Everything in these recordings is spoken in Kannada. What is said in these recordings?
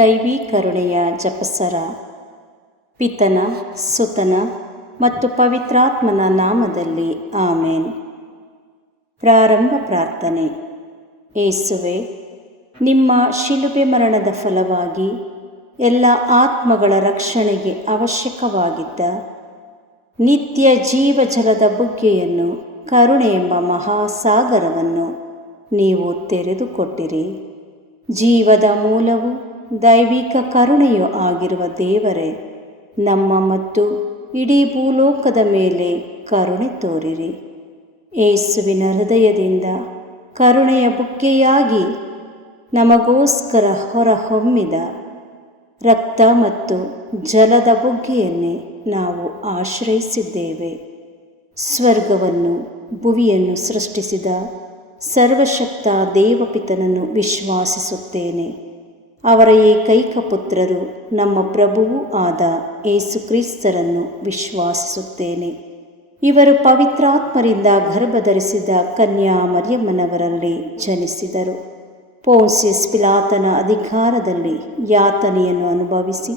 ದೈವಿ ಕರುಣೆಯ ಜಪಸರ ಪಿತನ, ಸುತನ ಮತ್ತು ಪವಿತ್ರಾತ್ಮನ ನಾಮದಲ್ಲಿ ಆಮೇನ್. ಪ್ರಾರಂಭ ಪ್ರಾರ್ಥನೆ. ಏಸುವೆ, ನಿಮ್ಮ ಶಿಲುಬೆ ಮರಣದ ಫಲವಾಗಿ ಎಲ್ಲ ಆತ್ಮಗಳ ರಕ್ಷಣೆಗೆ ಅವಶ್ಯಕವಾಗಿದ್ದ ನಿತ್ಯ ಜೀವಜಲದ ಬುಗ್ಗೆಯನ್ನು ಕರುಣೆ ಎಂಬ ಮಹಾಸಾಗರವನ್ನು ನೀವು ತೆರೆದುಕೊಟ್ಟಿರಿ. ಜೀವದ ಮೂಲವು ದೈವಿಕ ಕರುಣೆಯೂ ಆಗಿರುವ ದೇವರೇ, ನಮ್ಮ ಮತ್ತು ಇಡೀ ಭೂಲೋಕದ ಮೇಲೆ ಕರುಣೆ ತೋರಿರಿ. ಏಸುವಿನ ಹೃದಯದಿಂದ ಕರುಣೆಯ ಬುಕ್ಕೆಯಾಗಿ ನಮಗೋಸ್ಕರ ಹೊರಹೊಮ್ಮಿದ ರಕ್ತ ಮತ್ತು ಜಲದ ಬುಗ್ಗೆಯನ್ನೇ ನಾವು ಆಶ್ರಯಿಸಿದ್ದೇವೆ. ಸ್ವರ್ಗವನ್ನು, ಭುವಿಯನ್ನು ಸೃಷ್ಟಿಸಿದ ಸರ್ವಶಕ್ತ ದೇವಪಿತನನ್ನು ವಿಶ್ವಾಸಿಸುತ್ತೇನೆ. ಅವರ ಏಕೈಕ ಪುತ್ರರು ನಮ್ಮ ಪ್ರಭುವೂ ಆದ ಏಸುಕ್ರಿಸ್ತರನ್ನು ವಿಶ್ವಾಸಿಸುತ್ತೇನೆ. ಇವರು ಪವಿತ್ರಾತ್ಮರಿಂದ ಗರ್ಭಧರಿಸಿದ ಕನ್ಯಾ ಮರಿಯಮ್ಮನವರಲ್ಲಿ ಜನಿಸಿದರು. ಪೋನ್ಸಿಯಸ್ ಪಿಲಾತನ ಅಧಿಕಾರದಲ್ಲಿ ಯಾತನೆಯನ್ನು ಅನುಭವಿಸಿ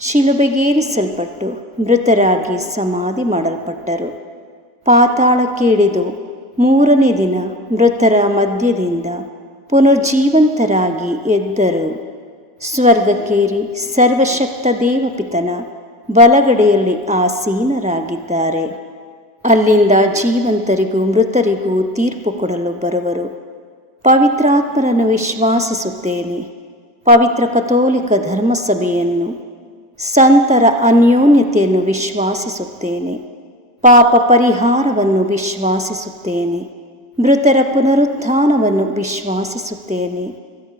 ಶಿಲುಬೆಗೇರಿಸಲ್ಪಟ್ಟು ಮೃತರಾಗಿ ಸಮಾಧಿ ಮಾಡಲ್ಪಟ್ಟರು. ಪಾತಾಳಕ್ಕೆ ಇಳಿದು ಮೂರನೇ ದಿನ ಮೃತರ ಮಧ್ಯದಿಂದ ಪುನರ್ಜೀವಂತರಾಗಿ ಎದ್ದರು. ಸ್ವರ್ಗಕ್ಕೇರಿ ಸರ್ವಶಕ್ತ ದೇವಪಿತನ ಬಲಗಡೆಯಲ್ಲಿ ಆಸೀನರಾಗಿದ್ದಾರೆ. ಅಲ್ಲಿಂದ ಜೀವಂತರಿಗೂ ಮೃತರಿಗೂ ತೀರ್ಪು ಕೊಡಲು ಬರುವರು. ಪವಿತ್ರಾತ್ಮರನ್ನು ವಿಶ್ವಾಸಿಸುತ್ತೇನೆ. ಪವಿತ್ರ ಕಥೋಲಿಕ ಧರ್ಮಸಭೆಯನ್ನು, ಸಂತರ ಅನ್ಯೋನ್ಯತೆಯನ್ನು ವಿಶ್ವಾಸಿಸುತ್ತೇನೆ. ಪಾಪ ಪರಿಹಾರವನ್ನು ವಿಶ್ವಾಸಿಸುತ್ತೇನೆ. ಮೃತರ ಪುನರುತ್ಥಾನವನ್ನು ವಿಶ್ವಾಸಿಸುತ್ತೇನೆ.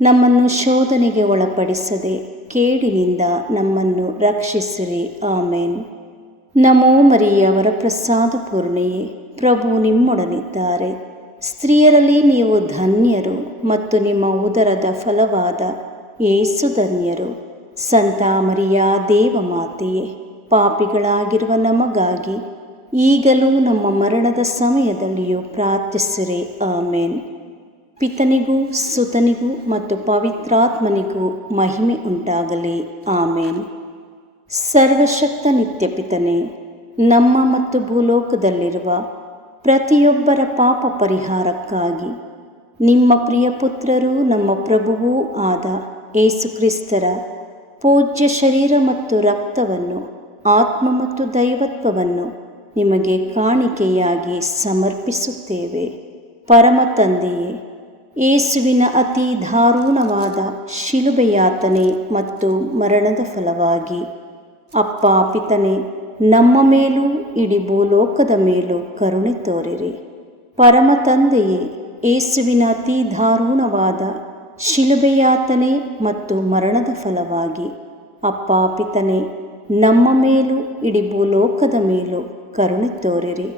ನಮ್ಮನ್ನು ಶೋಧನೆಗೆ ಒಳಪಡಿಸದೆ ಕೇಡಿನಿಂದ ನಮ್ಮನ್ನು ರಕ್ಷಿಸಿರಿ. ಆಮೇನ್. ನಮೋ ಮರಿಯವರ ಪ್ರಸಾದ ಪೂರ್ಣೆಯೇ, ಪ್ರಭು ನಿಮ್ಮೊಡನಿದ್ದಾರೆ ಸ್ತ್ರೀಯರಲ್ಲಿ ನೀವು ಧನ್ಯರು ಮತ್ತು ನಿಮ್ಮ ಉದರದ ಫಲವಾದ ಏಸು ಧನ್ಯರು. ಸಂತಾಮರಿಯ ದೇವ ದೇವಮಾತೆಯೇ ಪಾಪಿಗಳಾಗಿರುವ ನಮಗಾಗಿ ಈಗಲೂ ನಮ್ಮ ಮರಣದ ಸಮಯದಲ್ಲಿಯೂ ಪ್ರಾರ್ಥಿಸಿರಿ. ಆಮೇನ್. ಪಿತನಿಗೂ, ಸುತನಿಗೂ ಮತ್ತು ಪವಿತ್ರಾತ್ಮನಿಗೂ ಮಹಿಮೆ ಉಂಟಾಗಲಿ. ಆಮೇನ್. ಸರ್ವಶಕ್ತ ನಿತ್ಯ ಪಿತನೆ ನಮ್ಮ ಮತ್ತು ಭೂಲೋಕದಲ್ಲಿರುವ ಪ್ರತಿಯೊಬ್ಬರ ಪಾಪ ಪರಿಹಾರಕ್ಕಾಗಿ ನಿಮ್ಮ ಪ್ರಿಯ ಪುತ್ರರೂ ನಮ್ಮ ಪ್ರಭುವೂ ಆದ ಏಸುಕ್ರಿಸ್ತರ ಪೂಜ್ಯ ಶರೀರ ಮತ್ತು ರಕ್ತವನ್ನು, ಆತ್ಮ ಮತ್ತು ದೈವತ್ವವನ್ನು ನಿಮಗೆ ಕಾಣಿಕೆಯಾಗಿ ಸಮರ್ಪಿಸುತ್ತೇವೆ. ಪರಮ ತಂದೆಯೇ ಏಸುವಿನ ಅತಿ ದಾರುಣವಾದ ಶಿಲುಬೆಯಾತನೆ ಮತ್ತು ಮರಣದ ಫಲವಾಗಿ ಅಪ್ಪ ಪಿತನೆ, ನಮ್ಮ ಮೇಲೂ ಇಡೀ ಭೂಲೋಕದ ಮೇಲೂ ಕರುಣೆ ತೋರಿರಿ. ಪರಮ ತಂದೆಯೇ, ಏಸುವಿನ ಅತಿ ದಾರುಣವಾದ ಶಿಲುಬೆಯಾತನೆ ಮತ್ತು ಮರಣದ ಫಲವಾಗಿ ಅಪ್ಪ ಪಿತನೆ, ನಮ್ಮ ಮೇಲೂ ಇಡೀ ಭೂಲೋಕದ ಮೇಲೂ ಕರುಣೆ ತೋರಿರಿ.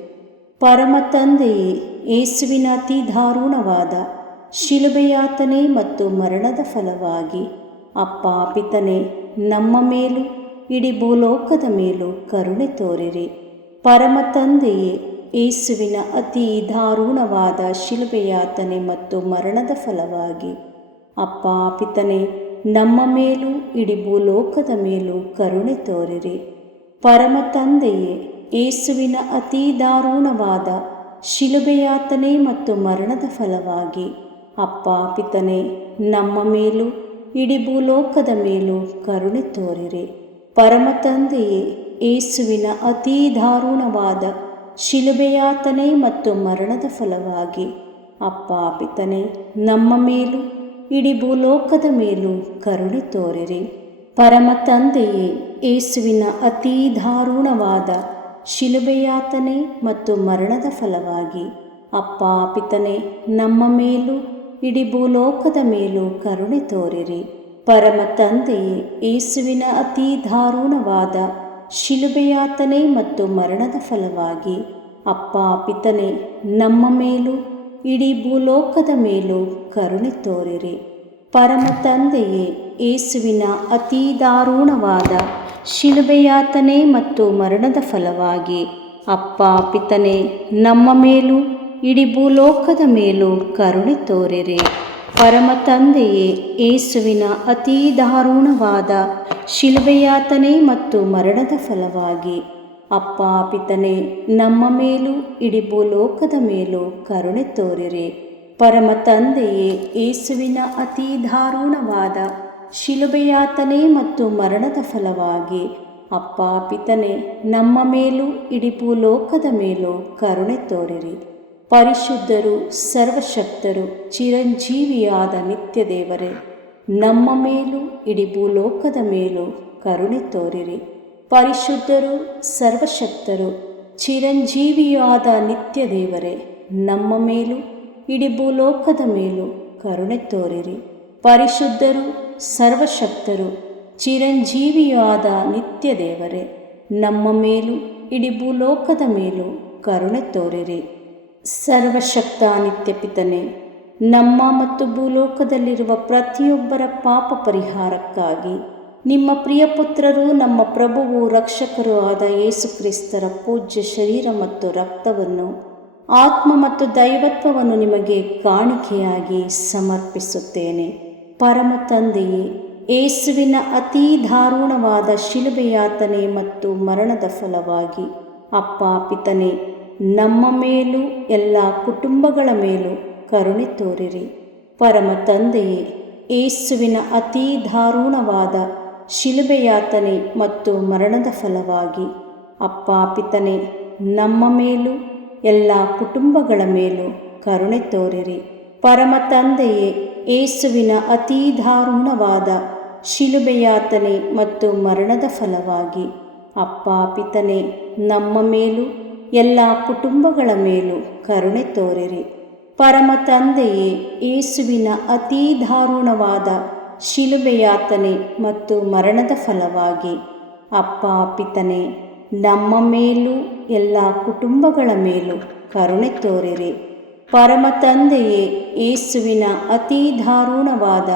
ಪರಮ ತಂದೆಯೇ, ಏಸುವಿನ ಅತಿ ದಾರುಣವಾದ ಶಿಲುಬೆಯಾತನೆ ಮತ್ತು ಮರಣದ ಫಲವಾಗಿ, ಅಪ್ಪ ಪಿತನೆ, ನಮ್ಮ ಮೇಲೂ, ಇಡೀ ಭೂಲೋಕದ ಮೇಲೂ ಕರುಣೆ ತೋರಿರಿ. ಪರಮ ತಂದೆಯೇ ಏಸುವಿನ ಅತಿ ದಾರುಣವಾದ ಶಿಲುಬೆಯಾತನೆ ಮತ್ತು ಮರಣದ ಫಲವಾಗಿ, ಅಪ್ಪ ಪಿತನೆ, ನಮ್ಮ ಮೇಲೂ, ಇಡೀ ಭೂಲೋಕದ ಮೇಲೂ ಕರುಣೆ ತೋರಿರಿ. ಪರಮ ತಂದೆಯೇ ಏಸುವಿನ ಅತಿ ದಾರುಣವಾದ ಶಿಲುಬೆಯಾತನೆ ಮತ್ತು ಮರಣದ ಫಲವಾಗಿ ಅಪ್ಪ ಪಿತನೆ, ನಮ್ಮ ಮೇಲೂ, ಇಡೀ ಭೂಲೋಕದ ಮೇಲೂ ಕರುಣೆ ತೋರಿರಿ. ಪರಮ ತಂದೆಯೇ ಏಸುವಿನ ಅತೀ ದಾರುಣವಾದ ಶಿಲುಬೆಯಾತನೆ ಮತ್ತು ಮರಣದ ಫಲವಾಗಿ. ಅಪ್ಪ ಪಿತನೆ, ನಮ್ಮ ಮೇಲೂ, ಇಡೀ ಭೂಲೋಕದ ಮೇಲೂ ಕರುಣೆ ತೋರಿರಿ. ಪರಮ ತಂದೆಯೇ ಏಸುವಿನ ಅತೀ ದಾರುಣವಾದ ಶಿಲುಬೆಯಾತನೆ ಮತ್ತು ಮರಣದ ಫಲವಾಗಿ. ಅಪ್ಪ ಪಿತನೆ, ನಮ್ಮ ಮೇಲೂ ಇಡೀ ಭೂಲೋಕದ ಮೇಲೂ ಕರುಣೆ ತೋರಿರಿ. ಪರಮ ತಂದೆಯೇ, ಯೇಸುವಿನ ಅತಿ ದಾರುಣವಾದ ಶಿಲುಬೆಯಾತನೆ ಮತ್ತು ಮರಣದ ಫಲವಾಗಿ, ಅಪ್ಪ ಪಿತನೆ, ನಮ್ಮ ಮೇಲೂ, ಇಡೀ ಭೂಲೋಕದ ಮೇಲೂ ಕರುಣೆ ತೋರಿರಿ. ಪರಮ ತಂದೆಯೇ, ಯೇಸುವಿನ ಅತಿ ದಾರುಣವಾದ ಶಿಲುಬೆಯಾತನೆ ಮತ್ತು ಮರಣದ ಫಲವಾಗಿ, ಅಪ್ಪ ಪಿತನೆ, ನಮ್ಮ ಮೇಲೂ ಇಡೀ ಭೂಲೋಕದ ಮೇಲೂ ಕರುಣೆ ತೋರಿರಿ. ಪರಮ ತಂದೆಯೇ, ಏಸುವಿನ ಅತಿ ದಾರುಣವಾದ ಶಿಲುಬೆಯಾತನೆ ಮತ್ತು ಮರಣದ ಫಲವಾಗಿ. ಅಪ್ಪ ಪಿತನೆ, ನಮ್ಮ ಮೇಲೂ, ಇಡೀ ಭೂಲೋಕದ ಮೇಲೂ ಕರುಣೆ ತೋರಿರಿ. ಪರಮ ತಂದೆಯೇ, ಏಸುವಿನ ಅತಿ ದಾರುಣವಾದ ಶಿಲುಬೆಯಾತನೆ ಮತ್ತು ಮರಣದ ಫಲವಾಗಿ. ಅಪ್ಪ ಪಿತನೆ, ನಮ್ಮ ಮೇಲೂ, ಇಡೀ ಭೂಲೋಕದ ಮೇಲೂ ಕರುಣೆ ತೋರಿರಿ. ಪರಿಶುದ್ಧರು, ಸರ್ವಶಕ್ತರು, ಚಿರಂಜೀವಿಯಾದ ನಿತ್ಯ ದೇವರೇ ನಮ್ಮ ಮೇಲೂ ಇಡೀ ಭೂಲೋಕದ ಮೇಲೂ ಕರುಣೆ ತೋರಿರಿ. ಪರಿಶುದ್ಧರು, ಸರ್ವಶಕ್ತರು, ಚಿರಂಜೀವಿಯಾದ ನಿತ್ಯ ದೇವರೇ ನಮ್ಮ ಮೇಲೂ ಇಡೀ ಭೂಲೋಕದ ಮೇಲೂ ಕರುಣೆ ತೋರಿರಿ. ಪರಿಶುದ್ಧರು, ಸರ್ವಶಕ್ತರು, ಚಿರಂಜೀವಿಯಾದ ನಿತ್ಯ ದೇವರೇ ನಮ್ಮ ಮೇಲೂ ಇಡೀ ಭೂಲೋಕದ ಮೇಲೂ ಕರುಣೆ ತೋರಿರಿ. ಸರ್ವಶಕ್ತ ನಿತ್ಯ ಪಿತನೆ ನಮ್ಮ ಮತ್ತು ಭೂಲೋಕದಲ್ಲಿರುವ ಪ್ರತಿಯೊಬ್ಬರ ಪಾಪ ಪರಿಹಾರಕ್ಕಾಗಿ ನಿಮ್ಮ ಪ್ರಿಯಪುತ್ರರು ನಮ್ಮ ಪ್ರಭುವು ರಕ್ಷಕರು ಆದ ಯೇಸುಕ್ರಿಸ್ತರ ಪೂಜ್ಯ ಶರೀರ ಮತ್ತು ರಕ್ತವನ್ನು, ಆತ್ಮ ಮತ್ತು ದೈವತ್ವವನ್ನು ನಿಮಗೆ ಕಾಣಿಕೆಯಾಗಿ ಸಮರ್ಪಿಸುತ್ತೇನೆ. ಪರಮ ತಂದೆಯೇ ಏಸುವಿನ ಅತೀ ದಾರುಣವಾದ ಶಿಲುಬೆಯಾತನೆ ಮತ್ತು ಮರಣದ ಫಲವಾಗಿ ಅಪ್ಪ ಪಿತನೆ ನಮ್ಮ ಮೇಲೂ, ಎಲ್ಲ ಕುಟುಂಬಗಳ ಮೇಲೂ ಕರುಣೆ ತೋರಿರಿ. ಪರಮ ತಂದೆಯೇ, ಏಸುವಿನ ಅತೀ ದಾರುಣವಾದ ಶಿಲುಬೆಯಾತನೆ ಮತ್ತು ಮರಣದ ಫಲವಾಗಿ. ಅಪ್ಪ ಪಿತನೆ, ನಮ್ಮ ಮೇಲೂ, ಎಲ್ಲ ಕುಟುಂಬಗಳ ಮೇಲೂ ಕರುಣೆ ತೋರಿರಿ. ಪರಮ ತಂದೆಯೇ, ಏಸುವಿನ ಅತೀ ದಾರುಣವಾದ ಶಿಲುಬೆಯಾತನೆ ಮತ್ತು ಮರಣದ ಫಲವಾಗಿ. ಅಪ್ಪಾಪಿತನೇ ಪಿತನೆ, ನಮ್ಮ ಮೇಲೂ ಎಲ್ಲ ಕುಟುಂಬಗಳ ಮೇಲೂ ಕರುಣೆ ತೋರಿರಿ. ಪರಮ ತಂದೆಯೇ ಏಸುವಿನ ಅತೀ ದಾರುಣವಾದ ಶಿಲುಬೆಯಾತನೆ ಮತ್ತು ಮರಣದ ಫಲವಾಗಿ ಅಪ್ಪ ಪಿತನೆ, ನಮ್ಮ ಮೇಲೂ ಎಲ್ಲ ಕುಟುಂಬಗಳ ಮೇಲೂ ಕರುಣೆ ತೋರಿರಿ. ಪರಮ ತಂದೆಯೇ ಏಸುವಿನ ಅತೀ ದಾರುಣವಾದ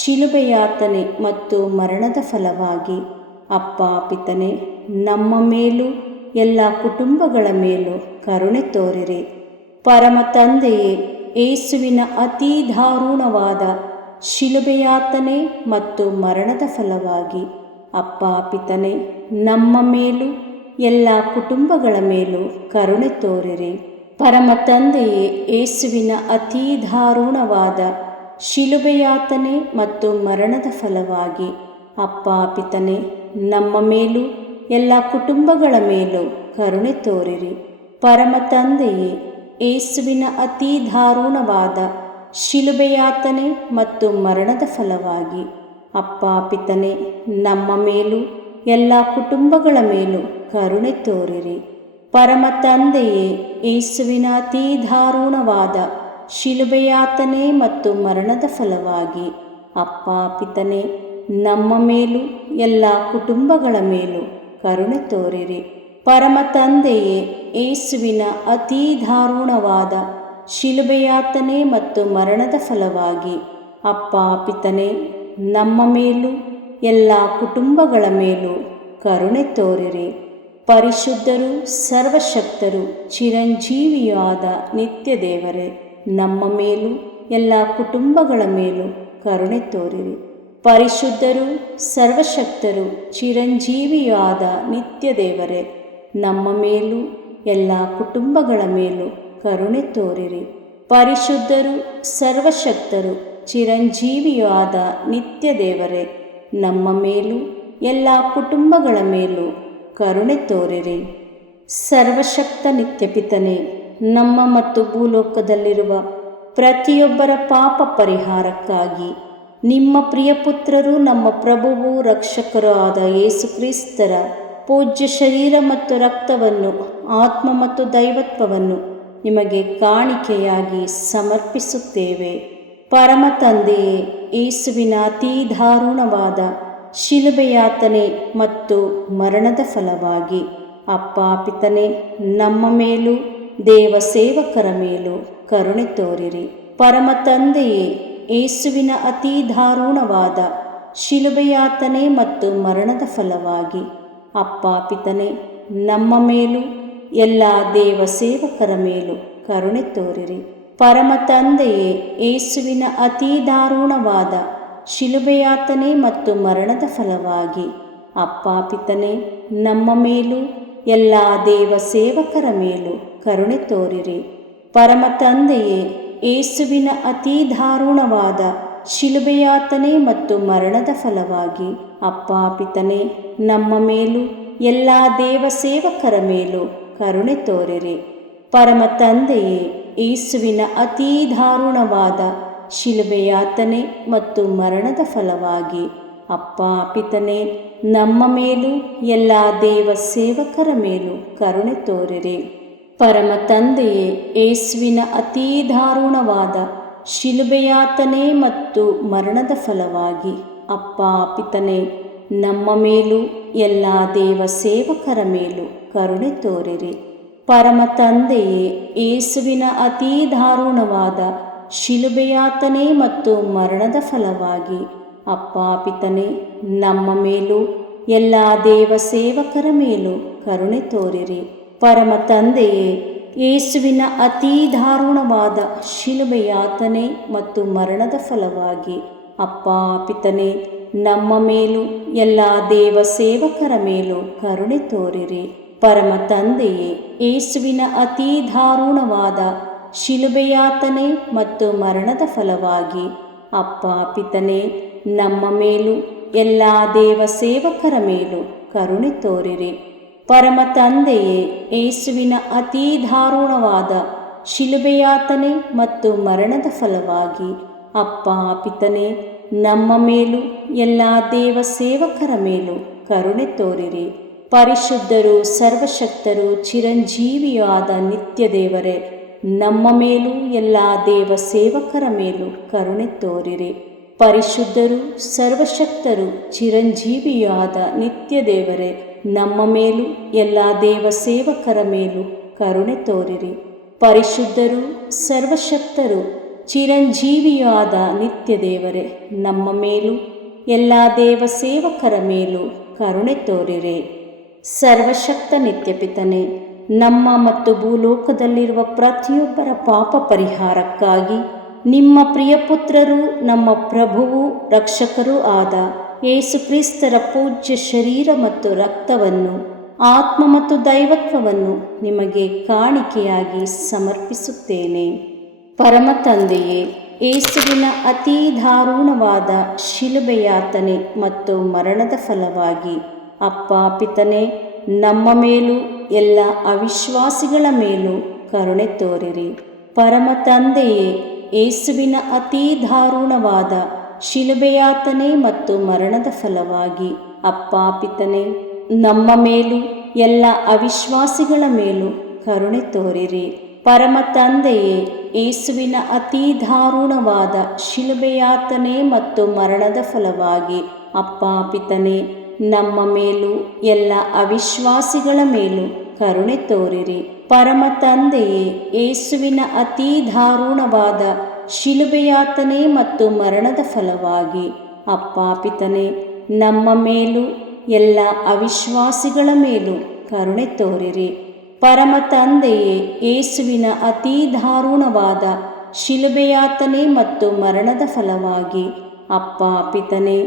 ಶಿಲುಬೆಯಾತನೆ ಮತ್ತು ಮರಣದ ಫಲವಾಗಿ ಅಪ್ಪ ಪಿತನೆ, ನಮ್ಮ ಮೇಲೂ ಎಲ್ಲ ಕುಟುಂಬಗಳ ಮೇಲೂ ಕರುಣೆ ತೋರಿರಿ. ಪರಮ ತಂದೆಯೇ ಏಸುವಿನ ಅತಿ ದಾರುಣವಾದ ಶಿಲುಬೆಯಾತನೆ ಮತ್ತು ಮರಣದ ಫಲವಾಗಿ ಅಪ್ಪ ಪಿತನೆ, ನಮ್ಮ ಮೇಲೂ ಎಲ್ಲ ಕುಟುಂಬಗಳ ಮೇಲೂ ಕರುಣೆ ತೋರಿರಿ. ಪರಮ ತಂದೆಯೇ ಏಸುವಿನ ಅತಿ ದಾರುಣವಾದ ಶಿಲುಬೆಯಾತನೆ ಮತ್ತು ಮರಣದ ಫಲವಾಗಿ ಅಪ್ಪ ಪಿತನೆ, ನಮ್ಮ ಮೇಲೂ ಎಲ್ಲ ಕುಟುಂಬಗಳ ಮೇಲೂ ಕರುಣೆ ತೋರಿರಿ. ಪರಮ ತಂದೆಯೇ, ಏಸುವಿನ ಅತಿ ದಾರುಣವಾದ ಶಿಲುಬೆಯಾತನೆ ಮತ್ತು ಮರಣದ ಫಲವಾಗಿ. ಅಪ್ಪ ಪಿತನೆ, ನಮ್ಮ ಮೇಲೂ ಎಲ್ಲ ಕುಟುಂಬಗಳ ಮೇಲೂ ಕರುಣೆ ತೋರಿರಿ. ಪರಮ ತಂದೆಯೇ, ಏಸುವಿನ ಅತಿ ದಾರುಣವಾದ ಶಿಲುಬೆಯಾತನೆ ಮತ್ತು ಮರಣದ ಫಲವಾಗಿ. ಅಪ್ಪ ಪಿತನೆ, ನಮ್ಮ ಮೇಲೂ ಎಲ್ಲ ಕುಟುಂಬಗಳ ಮೇಲೂ ಕರುಣೆ ತೋರಿರಿ. ಪರಮ ತಂದೆಯೇ, ಏಸುವಿನ ಅತೀ ದಾರುಣವಾದ ಶಿಲುಬೆಯಾತನೆ ಮತ್ತು ಮರಣದ ಫಲವಾಗಿ. ಅಪ್ಪ ಪಿತನೆ, ನಮ್ಮ ಮೇಲೂ, ಎಲ್ಲ ಕುಟುಂಬಗಳ ಮೇಲೂ ಕರುಣೆ ತೋರಿರಿ. ಪರಿಶುದ್ಧರು, ಸರ್ವಶಕ್ತರು ಚಿರಂಜೀವಿಯಾದ ನಿತ್ಯ ದೇವರೇ, ನಮ್ಮ ಮೇಲೂ, ಎಲ್ಲ ಕುಟುಂಬಗಳ ಮೇಲೂ ಕರುಣೆ ತೋರಿರಿ. ಪರಿಶುದ್ಧರು, ಸರ್ವಶಕ್ತರು, ಚಿರಂಜೀವಿಯಾದ ನಿತ್ಯ ದೇವರೇ ನಮ್ಮ ಮೇಲೂ, ಎಲ್ಲ ಕುಟುಂಬಗಳ ಮೇಲೂ ಕರುಣೆ ತೋರಿರಿ. ಪರಿಶುದ್ಧರು, ಸರ್ವಶಕ್ತರು, ಚಿರಂಜೀವಿಯಾದ ನಿತ್ಯ ದೇವರೇ ನಮ್ಮ ಮೇಲೂ, ಎಲ್ಲ ಕುಟುಂಬಗಳ ಮೇಲೂ ಕರುಣೆ ತೋರಿರಿ. ಸರ್ವಶಕ್ತ ನಿತ್ಯಪಿತನೆ, ನಮ್ಮ ಮತ್ತು ಭೂಲೋಕದಲ್ಲಿರುವ ಪ್ರತಿಯೊಬ್ಬರ ಪಾಪ ಪರಿಹಾರಕ್ಕಾಗಿ ನಿಮ್ಮ ಪ್ರಿಯ ಪುತ್ರರು ನಮ್ಮ ಪ್ರಭುವು ರಕ್ಷಕರು ಆದ ಯೇಸುಕ್ರಿಸ್ತರ ಪೂಜ್ಯ ಶರೀರ ಮತ್ತು ರಕ್ತವನ್ನು, ಆತ್ಮ ಮತ್ತು ದೈವತ್ವವನ್ನು ನಿಮಗೆ ಕಾಣಿಕೆಯಾಗಿ ಸಮರ್ಪಿಸುತ್ತೇವೆ. ಪರಮ ತಂದೆಯೇ, ಯೇಸುವಿನ ಅತೀ ದಾರುಣವಾದ ಶಿಲುಬೆಯಾತನೆ ಮತ್ತು ಮರಣದ ಫಲವಾಗಿ ಅಪ್ಪಾಪಿತನೆ ನಮ್ಮ ಮೇಲೂ ದೇವ ಸೇವಕರ ಮೇಲೂ ಕರುಣೆ ತೋರಿರಿ. ಪರಮ ತಂದೆಯೇ ಯೇಸುವಿನ ಅತಿ ದಾರುಣವಾದ ಶಿಲುಬೆಯಾತನೆ ಮತ್ತು ಮರಣದ ಫಲವಾಗಿ, ಅಪ್ಪ ಪಿತನೆ, ನಮ್ಮ ಮೇಲೂ, ಎಲ್ಲ ದೇವ ಸೇವಕರ ಮೇಲೂ ಕರುಣೆ ತೋರಿರಿ. ಪರಮ ತಂದೆಯೇ, ಏಸುವಿನ ಅತೀ ದಾರುಣವಾದ ಶಿಲುಬೆಯಾತನೆ ಮತ್ತು ಮರಣದ ಫಲವಾಗಿ, ಅಪ್ಪ ಪಿತನೆ, ನಮ್ಮ ಮೇಲೂ, ಎಲ್ಲ ದೇವ ಸೇವಕರ ಮೇಲೂ ಕರುಣೆ ತೋರಿರಿ. ಪರಮ ತಂದೆಯೇ ಯೇಸುವಿನ ಅತಿ ದಾರುಣವಾದ ಶಿಲುಬೆಯಾತನೆ ಮತ್ತು ಮರಣದ ಫಲವಾಗಿ ಅಪ್ಪ ಪಿತನೆ ನಮ್ಮ ಮೇಲೂ ಎಲ್ಲ ದೇವ ಸೇವಕರ ಮೇಲೂ ಕರುಣೆ ತೋರಿರಿ. ಪರಮ ತಂದೆಯೇ, ಏಸುವಿನ ಅತಿ ದಾರುಣವಾದ ಶಿಲುಬೆಯಾತನೆ ಮತ್ತು ಮರಣದ ಫಲವಾಗಿ ಅಪ್ಪ ನಮ್ಮ ಮೇಲೂ ಎಲ್ಲ ದೇವ ಸೇವಕರ ಮೇಲೂ ಕರುಣೆ ತೋರಿರಿ. ಪರಮ ತಂದೆಯೇ ಯೇಸುವಿನ ಅತೀ ದಾರುಣವಾದ ಶಿಲುಬೆಯಾತನೆ ಮತ್ತು ಮರಣದ ಫಲವಾಗಿ. ಅಪ್ಪ, ಪಿತನೆ, ನಮ್ಮ ಮೇಲೂ ಎಲ್ಲ ದೇವ ಸೇವಕರ ಮೇಲೂ ಕರುಣೆ ತೋರಿರಿ. ಪರಮ ತಂದೆಯೇ ಯೇಸುವಿನ ಅತೀ ದಾರುಣವಾದ ಶಿಲುಬೆಯಾತನೆ ಮತ್ತು ಮರಣದ ಫಲವಾಗಿ. ಅಪ್ಪ, ಪಿತನೆ, ನಮ್ಮ ಮೇಲೂ ಎಲ್ಲ ದೇವ ಸೇವಕರ ಮೇಲೂ ಕರುಣೆ ತೋರಿರಿ. ಪರಮ ತಂದೆಯೇ ಯೇಸುವಿನ ಅತೀ ದಾರುಣವಾದ ಶಿಲುಬೆಯಾತನೆ ಮತ್ತು ಮರಣದ ಫಲವಾಗಿ. ಅಪ್ಪ ಪಿತನೆ, ನಮ್ಮ ಮೇಲೂ ಎಲ್ಲ ದೇವ ಸೇವಕರ ಮೇಲೂ ಕರುಣೆ ತೋರಿರಿ. ಪರಮ ತಂದೆಯೇ ಯೇಸುವಿನ ಅತೀ ದಾರುಣವಾದ ಶಿಲುಬೆಯಾತನೆ ಮತ್ತು ಮರಣದ ಫಲವಾಗಿ. ಅಪ್ಪ ಪಿತನೆ, ನಮ್ಮ ಮೇಲೂ ಎಲ್ಲ ದೇವ ಸೇವಕರ ಮೇಲೂ ಕರುಣೆ ತೋರಿರಿ. ಪರಮ ತಂದೆಯೇ ಯೇಸುವಿನ ಅತೀ ದಾರುಣವಾದ ಶಿಲುಬೆಯಾತನೆ ಮತ್ತು ಮರಣದ ಫಲವಾಗಿ ಅಪ್ಪ ಪಿತನೆ, ನಮ್ಮ ಮೇಲೂ ಎಲ್ಲ ದೇವ ಸೇವಕರ ಮೇಲೂ ಕರುಣೆ ತೋರಿರಿ. ಪರಿಶುದ್ಧರು ಸರ್ವಶಕ್ತರು ಚಿರಂಜೀವಿಯಾದ ನಿತ್ಯ ದೇವರೇ ನಮ್ಮ ಮೇಲೂ ಎಲ್ಲ ದೇವ ಸೇವಕರ ಮೇಲೂ ಕರುಣೆ ತೋರಿರಿ. ಪರಿಶುದ್ಧರು ಸರ್ವಶಕ್ತರು ಚಿರಂಜೀವಿಯಾದ ನಿತ್ಯ ದೇವರೇ ನಮ್ಮ ಮೇಲೂ, ಎಲ್ಲ ದೇವ ಸೇವಕರ ಮೇಲೂ ಕರುಣೆ ತೋರಿರಿ. ಪರಿಶುದ್ಧರು, ಸರ್ವಶಕ್ತರು, ಚಿರಂಜೀವಿಯಾದ ನಿತ್ಯ ದೇವರೇ ನಮ್ಮ ಮೇಲೂ, ಎಲ್ಲ ದೇವ ಸೇವಕರ ಮೇಲೂ ಕರುಣೆ ತೋರಿರಿ. ಸರ್ವಶಕ್ತ ನಿತ್ಯಪಿತನೆ, ನಮ್ಮ ಮತ್ತು ಭೂಲೋಕದಲ್ಲಿರುವ ಪ್ರತಿಯೊಬ್ಬರ ಪಾಪ ಪರಿಹಾರಕ್ಕಾಗಿ ನಿಮ್ಮ ಪ್ರಿಯಪುತ್ರರು, ನಮ್ಮ ಪ್ರಭುವು, ರಕ್ಷಕರೂ ಆದ ಯೇಸುಕ್ರಿಸ್ತರ ಪೂಜ್ಯ ಶರೀರ ಮತ್ತು ರಕ್ತವನ್ನು, ಆತ್ಮ ಮತ್ತು ದೈವತ್ವವನ್ನು ನಿಮಗೆ ಕಾಣಿಕೆಯಾಗಿ ಸಮರ್ಪಿಸುತ್ತೇನೆ. ಪರಮ ತಂದೆಯೇ ಏಸುವಿನ ಅತೀ ದಾರುಣವಾದ ಶಿಲುಬೆಯಾತನೆ ಮತ್ತು ಮರಣದ ಫಲವಾಗಿ, ಅಪ್ಪ ಪಿತನೆ, ನಮ್ಮ ಮೇಲೂ ಎಲ್ಲ ಅವಿಶ್ವಾಸಿಗಳ ಮೇಲೂ ಕರುಣೆ ತೋರಿರಿ. ಪರಮ ತಂದೆಯೇ ಏಸುವಿನ ಅತೀ ದಾರುಣವಾದ ಶಿಲುಬೆಯಾತನೆ ಮತ್ತು ಮರಣದ ಫಲವಾಗಿ ಅಪ್ಪಾಪಿತನೇ ಪಿತನೆ ನಮ್ಮ ಮೇಲೂ, ಎಲ್ಲ ಅವಿಶ್ವಾಸಿಗಳ ಮೇಲೂ ಕರುಣೆ ತೋರಿರಿ. ಪರಮ ತಂದೆಯೇ, ಏಸುವಿನ ಅತಿ ದಾರುಣವಾದ ಶಿಲುಬೆಯಾತನೆ ಮತ್ತು ಮರಣದ ಫಲವಾಗಿ ಅಪ್ಪ ಪಿತನೆ ನಮ್ಮ ಮೇಲೂ, ಎಲ್ಲ ಅವಿಶ್ವಾಸಿಗಳ ಮೇಲೂ ಕರುಣೆ ತೋರಿರಿ. ಪರಮ ತಂದೆಯೇ, ಏಸುವಿನ ಅತಿ ದಾರುಣವಾದ ಶಿಲುಬೆಯಾತನೆ ಮತ್ತು ಮರಣದ ಫಲವಾಗಿ ಅಪ್ಪಾಪಿತನೇ ಪಿತನೆ ನಮ್ಮ ಮೇಲೂ ಎಲ್ಲ ಅವಿಶ್ವಾಸಿಗಳ ಮೇಲೂ ಕರುಣೆ ತೋರಿರಿ. ಪರಮ ತಂದೆಯೇ ಏಸುವಿನ ಅತೀ ದಾರುಣವಾದ ಶಿಲುಬೆಯಾತನೆ ಮತ್ತು ಮರಣದ ಫಲವಾಗಿ ಅಪ್ಪ ಪಿತನೆ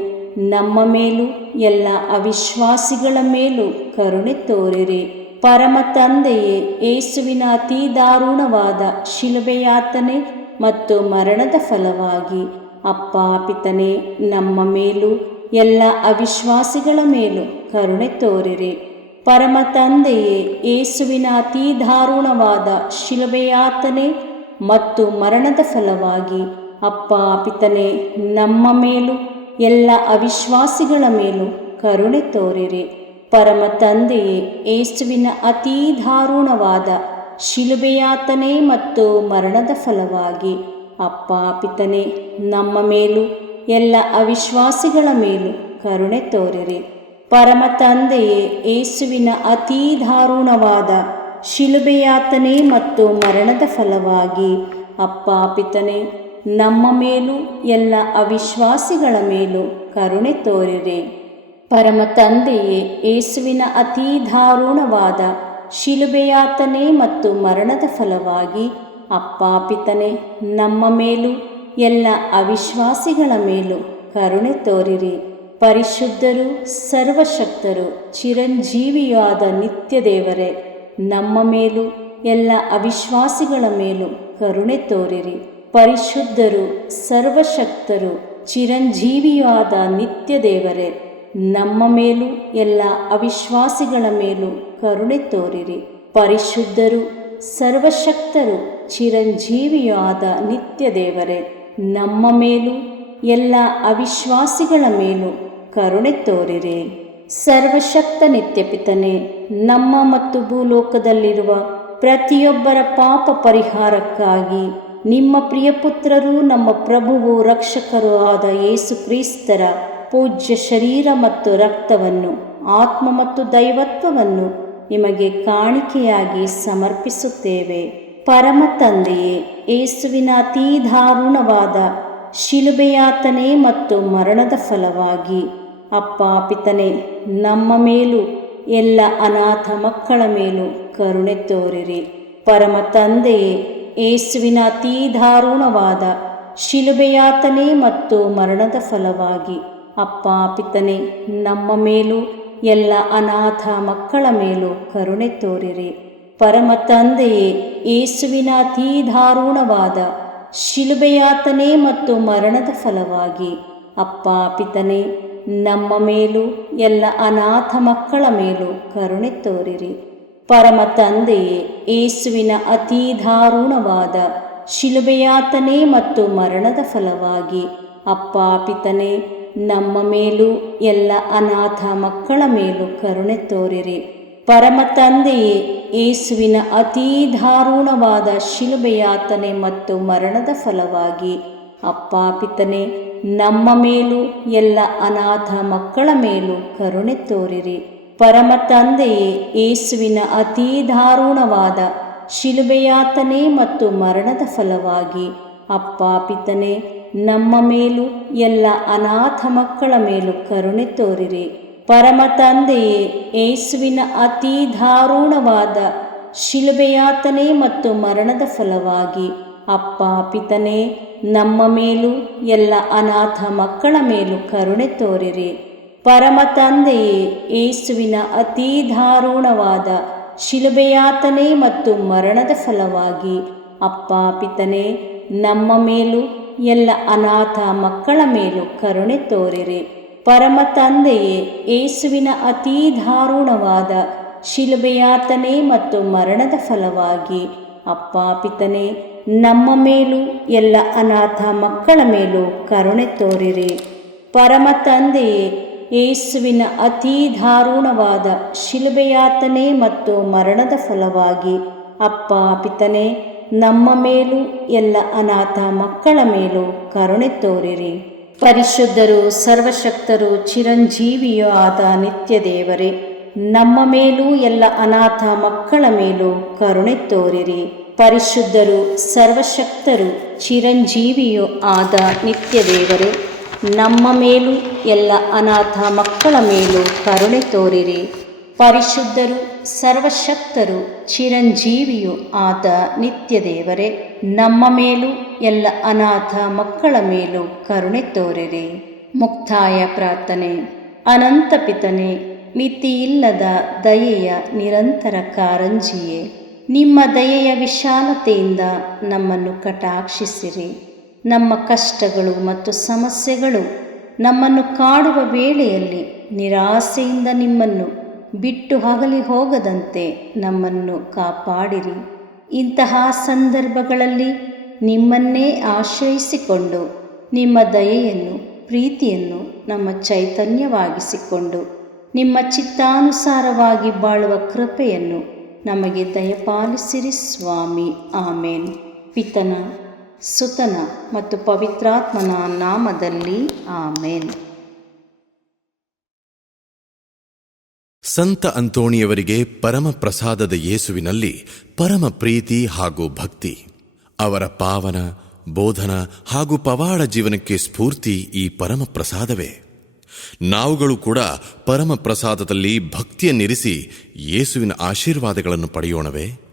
ನಮ್ಮ ಮೇಲೂ ಎಲ್ಲ ಅವಿಶ್ವಾಸಿಗಳ ಮೇಲೂ ಕರುಣೆ ತೋರಿರಿ. ಪರಮ ತಂದೆಯೇ ಏಸುವಿನ ಅತೀ ದಾರುಣವಾದ ಶಿಲುಬೆಯಾತನೆ ಮತ್ತು ಮರಣದ ಫಲವಾಗಿ, ಅಪ್ಪ ಪಿತನೆ, ನಮ್ಮ ಮೇಲೂ, ಎಲ್ಲ ಅವಿಶ್ವಾಸಿಗಳ ಮೇಲೂ ಕರುಣೆ ತೋರಿರಿ. ಪರಮ ತಂದೆಯೇ ಏಸುವಿನ ಅತೀ ದಾರುಣವಾದ ಶಿಲುಬೆಯಾತನೆ ಮತ್ತು ಮರಣದ ಫಲವಾಗಿ, ಅಪ್ಪ ಪಿತನೆ, ನಮ್ಮ ಮೇಲೂ, ಎಲ್ಲ ಅವಿಶ್ವಾಸಿಗಳ ಮೇಲೂ ಕರುಣೆ ತೋರಿರಿ. ಪರಮ ತಂದೆಯೇ ಏಸುವಿನ ಅತೀ ದಾರುಣವಾದ ಶಿಲುಬೆಯಾತನೆ ಮತ್ತು ಮರಣದ ಫಲವಾಗಿ ಅಪ್ಪ ಪಿತನೆ, ನಮ್ಮ ಮೇಲೂ, ಎಲ್ಲ ಅವಿಶ್ವಾಸಿಗಳ ಮೇಲೂ ಕರುಣೆ ತೋರಿರಿ. ಪರಮ ತಂದೆಯೇ ಏಸುವಿನ ಅತೀ ದಾರುಣವಾದ ಶಿಲುಬೆಯಾತನೆ ಮತ್ತು ಮರಣದ ಫಲವಾಗಿ ಅಪ್ಪ ಪಿತನೆ, ನಮ್ಮ ಮೇಲೂ, ಎಲ್ಲ ಅವಿಶ್ವಾಸಿಗಳ ಮೇಲೂ ಕರುಣೆ ತೋರಿರಿ. ಪರಮ ತಂದೆಯೇ ಏಸುವಿನ ಅತೀ ದಾರುಣವಾದ ಶಿಲುಬೆಯಾತನೆ ಮತ್ತು ಮರಣದ ಫಲವಾಗಿ ಅಪ್ಪ ಪಿತನೆ ನಮ್ಮ ಮೇಲೂ, ಎಲ್ಲ ಅವಿಶ್ವಾಸಿಗಳ ಮೇಲೂ ಕರುಣೆ ತೋರಿರಿ. ಪರಿಶುದ್ಧರು, ಸರ್ವಶಕ್ತರು ಚಿರಂಜೀವಿಯಾದ ನಿತ್ಯ ದೇವರೇ ನಮ್ಮ ಮೇಲೂ, ಎಲ್ಲ ಅವಿಶ್ವಾಸಿಗಳ ಮೇಲೂ ಕರುಣೆ ತೋರಿರಿ. ಪರಿಶುದ್ಧರು, ಸರ್ವಶಕ್ತರು ಚಿರಂಜೀವಿಯಾದ ನಿತ್ಯ ದೇವರೇ ನಮ್ಮ ಮೇಲೂ ಎಲ್ಲ ಅವಿಶ್ವಾಸಿಗಳ ಮೇಲೂ ಕರುಣೆ ತೋರಿರಿ. ಪರಿಶುದ್ಧರು, ಸರ್ವಶಕ್ತರು ಚಿರಂಜೀವಿಯಾದ ನಿತ್ಯ ದೇವರೇ ನಮ್ಮ ಮೇಲೂ ಎಲ್ಲ ಅವಿಶ್ವಾಸಿಗಳ ಮೇಲೂ ಕರುಣೆ ತೋರಿರಿ. ಸರ್ವಶಕ್ತ ನಿತ್ಯಪಿತನೆ, ನಮ್ಮ ಮತ್ತು ಭೂಲೋಕದಲ್ಲಿರುವ ಪ್ರತಿಯೊಬ್ಬರ ಪಾಪ ಪರಿಹಾರಕ್ಕಾಗಿ ನಿಮ್ಮ ಪ್ರಿಯಪುತ್ರರು ನಮ್ಮ ಪ್ರಭುವು ರಕ್ಷಕರೂ ಆದ ಯೇಸು ಕ್ರಿಸ್ತರ ಪೂಜ್ಯ ಶರೀರ ಮತ್ತು ರಕ್ತವನ್ನು, ಆತ್ಮ ಮತ್ತು ದೈವತ್ವವನ್ನು ನಿಮಗೆ ಕಾಣಿಕೆಯಾಗಿ ಸಮರ್ಪಿಸುತ್ತೇವೆ. ಪರಮ ತಂದೆಯೇ ಏಸುವಿನ ಅತೀ ದಾರುಣವಾದ ಶಿಲುಬೆಯಾತನೆ ಮತ್ತು ಮರಣದ ಫಲವಾಗಿ. ಅಪ್ಪ ಪಿತನೆ, ನಮ್ಮ ಮೇಲೂ ಎಲ್ಲ ಅನಾಥ ಮಕ್ಕಳ ಮೇಲೂ ಕರುಣೆ ತೋರಿರಿ. ಪರಮ ತಂದೆಯೇ ಏಸುವಿನ ಅತೀ ದಾರುಣವಾದ ಶಿಲುಬೆಯಾತನೆ ಮತ್ತು ಮರಣದ ಫಲವಾಗಿ. ಅಪ್ಪ ಪಿತನೆ, ನಮ್ಮ ಮೇಲೂ, ಎಲ್ಲ ಅನಾಥ ಮಕ್ಕಳ ಮೇಲೂ ಕರುಣೆ ತೋರಿರಿ. ಪರಮ ತಂದೆಯೇ, ಏಸುವಿನ ಅತೀ ದಾರುಣವಾದ ಶಿಲುಬೆಯಾತನೆ ಮತ್ತು ಮರಣದ ಫಲವಾಗಿ. ಅಪ್ಪ ಪಿತನೆ, ನಮ್ಮ ಮೇಲೂ, ಎಲ್ಲ ಅನಾಥ ಮಕ್ಕಳ ಮೇಲೂ ಕರುಣೆ ತೋರಿರಿ. ಪರಮ ತಂದೆಯೇ, ಏಸುವಿನ ಅತೀ ದಾರುಣವಾದ ಶಿಲುಬೆಯಾತನೆ ಮತ್ತು ಮರಣದ ಫಲವಾಗಿ. ಅಪ್ಪ ಪಿತನೆ ನಮ್ಮ ಮೇಲೂ ಎಲ್ಲ ಅನಾಥ ಮಕ್ಕಳ ಮೇಲೂ ಕರುಣೆ ತೋರಿರಿ. ಪರಮ ತಂದೆಯೇ ಏಸುವಿನ ಅತೀ ದಾರುಣವಾದ ಶಿಲುಬೆಯಾತನೆ ಮತ್ತು ಮರಣದ ಫಲವಾಗಿ. ಅಪ್ಪಾಪಿತನೆ ನಮ್ಮ ಮೇಲೂ ಎಲ್ಲ ಅನಾಥ ಮಕ್ಕಳ ಮೇಲೂ ಕರುಣೆ ತೋರಿರಿ. ಪರಮ ತಂದೆಯೇ ಏಸುವಿನ ಅತೀ ದಾರುಣವಾದ ಶಿಲುಬೆಯಾತನೆ ಮತ್ತು ಮರಣದ ಫಲವಾಗಿ. ಅಪ್ಪ ಪಿತನೆ ನಮ್ಮ ಮೇಲೂ ಎಲ್ಲ ಅನಾಥ ಮಕ್ಕಳ ಮೇಲೂ ಕರುಣೆ ತೋರಿರಿ. ಪರಮ ತಂದೆಯೇ ಏಸುವಿನ ಅತಿ ದಾರುಣವಾದ ಶಿಲುಬೆಯಾತನೆ ಮತ್ತು ಮರಣದ ಫಲವಾಗಿ. ಅಪ್ಪ ಪಿತನೆ, ನಮ್ಮ ಮೇಲೂ ಎಲ್ಲ ಅನಾಥ ಮಕ್ಕಳ ಮೇಲೂ ಕರುಣೆ ತೋರಿರಿ. ಪರಮ ತಂದೆಯೇ ಏಸುವಿನ ಅತಿ ದಾರುಣವಾದ ಶಿಲುಬೆಯಾತನೆ ಮತ್ತು ಮರಣದ ಫಲವಾಗಿ. ಅಪ್ಪ ಪಿತನೆ, ನಮ್ಮ ಮೇಲೂ ಎಲ್ಲ ಅನಾಥ ಮಕ್ಕಳ ಮೇಲೂ ಕರುಣೆ ತೋರಿರಿ. ಪರಮ ತಂದೆಯೇ ಏಸುವಿನ ಅತೀ ದಾರುಣವಾದ ಶಿಲುಬೆಯಾತನೆ ಮತ್ತು ಮರಣದ ಫಲವಾಗಿ. ಅಪ್ಪಾಪಿತನೇ ನಮ್ಮ ಮೇಲೂ ಎಲ್ಲ ಅನಾಥ ಮಕ್ಕಳ ಮೇಲೂ ಕರುಣೆ ತೋರಿರಿ. ಪರಮ ತಂದೆಯೇ ಏಸುವಿನ ಅತೀ ದಾರುಣವಾದ ಶಿಲುಬೆಯಾತನೆ ಮತ್ತು ಮರಣದ ಫಲವಾಗಿ. ಅಪ್ಪಾಪಿತನೇ ಪಿತನೆ ನಮ್ಮ ಮೇಲೂ, ಎಲ್ಲ ಅನಾಥ ಮಕ್ಕಳ ಮೇಲೂ ಕರುಣೆ ತೋರಿರಿ. ಪರಿಶುದ್ಧರು, ಸರ್ವಶಕ್ತರು, ಚಿರಂಜೀವಿಯೂ ಆದ ನಿತ್ಯ ದೇವರೇ ನಮ್ಮ ಮೇಲೂ, ಎಲ್ಲ ಅನಾಥ ಮಕ್ಕಳ ಮೇಲೂ ಕರುಣೆ ತೋರಿರಿ. ಪರಿಶುದ್ಧರು, ಸರ್ವಶಕ್ತರು, ಚಿರಂಜೀವಿಯೂ ಆದ ನಿತ್ಯ ದೇವರೇ ನಮ್ಮ ಮೇಲೂ, ಎಲ್ಲ ಅನಾಥ ಮಕ್ಕಳ ಮೇಲೂ ಕರುಣೆ ತೋರಿರಿ. ಪರಿಶುದ್ಧರು, ಸರ್ವಶಕ್ತರು, ಚಿರಂಜೀವಿಯು ಆದ ನಿತ್ಯ ದೇವರೇ ನಮ್ಮ ಮೇಲೂ ಎಲ್ಲ ಅನಾಥ ಮಕ್ಕಳ ಮೇಲೂ ಕರುಣೆ ತೋರಿರಿ. ಮುಕ್ತಾಯ ಪ್ರಾರ್ಥನೆ. ಅನಂತ ಪಿತನೆ, ಮಿತಿಯಿಲ್ಲದ ದಯೆಯ ನಿರಂತರ ಕಾರಂಜಿಯೇ. ನಿಮ್ಮ ದಯೆಯ ವಿಶಾಲತೆಯಿಂದ ನಮ್ಮನ್ನು ಕಟಾಕ್ಷಿಸಿರಿ. ನಮ್ಮ ಕಷ್ಟಗಳು ಮತ್ತು ಸಮಸ್ಯೆಗಳು ನಮ್ಮನ್ನು ಕಾಡುವ ವೇಳೆಯಲ್ಲಿ ನಿರಾಸೆಯಿಂದ ನಿಮ್ಮನ್ನು ಬಿಟ್ಟು ಹಗಲಿ ಹೋಗದಂತೆ ನಮ್ಮನ್ನು ಕಾಪಾಡಿರಿ. ಇಂತಹ ಸಂದರ್ಭಗಳಲ್ಲಿ ನಿಮ್ಮನ್ನೇ ಆಶ್ರಯಿಸಿಕೊಂಡು, ನಿಮ್ಮ ದಯೆಯನ್ನು, ಪ್ರೀತಿಯನ್ನು ನಮ್ಮ ಚೈತನ್ಯವಾಗಿಸಿಕೊಂಡು, ನಿಮ್ಮ ಚಿತ್ತಾನುಸಾರವಾಗಿ ಬಾಳುವ ಕೃಪೆಯನ್ನು ನಮಗೆ ದಯಪಾಲಿಸಿರಿ ಸ್ವಾಮಿ. ಆಮೇನ್. ಪಿತನ, ಸುತನ ಮತ್ತು ಪವಿತ್ರಾತ್ಮನ ನಾಮದಲ್ಲಿ ಆಮೇನ್. ಸಂತ ಅಂತೋಣಿಯವರಿಗೆ ಪರಮ ಪ್ರಸಾದದ ಯೇಸುವಿನಲ್ಲಿ ಪರಮ ಪ್ರೀತಿ ಹಾಗೂ ಭಕ್ತಿ. ಅವರ ಪಾವನ, ಬೋಧನ ಹಾಗೂ ಪವಾಡ ಜೀವನಕ್ಕೆ ಸ್ಫೂರ್ತಿ ಈ ಪರಮ ಪ್ರಸಾದವೇ ನಾವುಗಳು ಕೂಡ ಪರಮ ಪ್ರಸಾದದಲ್ಲಿ ಭಕ್ತಿಯನ್ನಿರಿಸಿ ಯೇಸುವಿನ ಆಶೀರ್ವಾದಗಳನ್ನು ಪಡೆಯೋಣವೇ.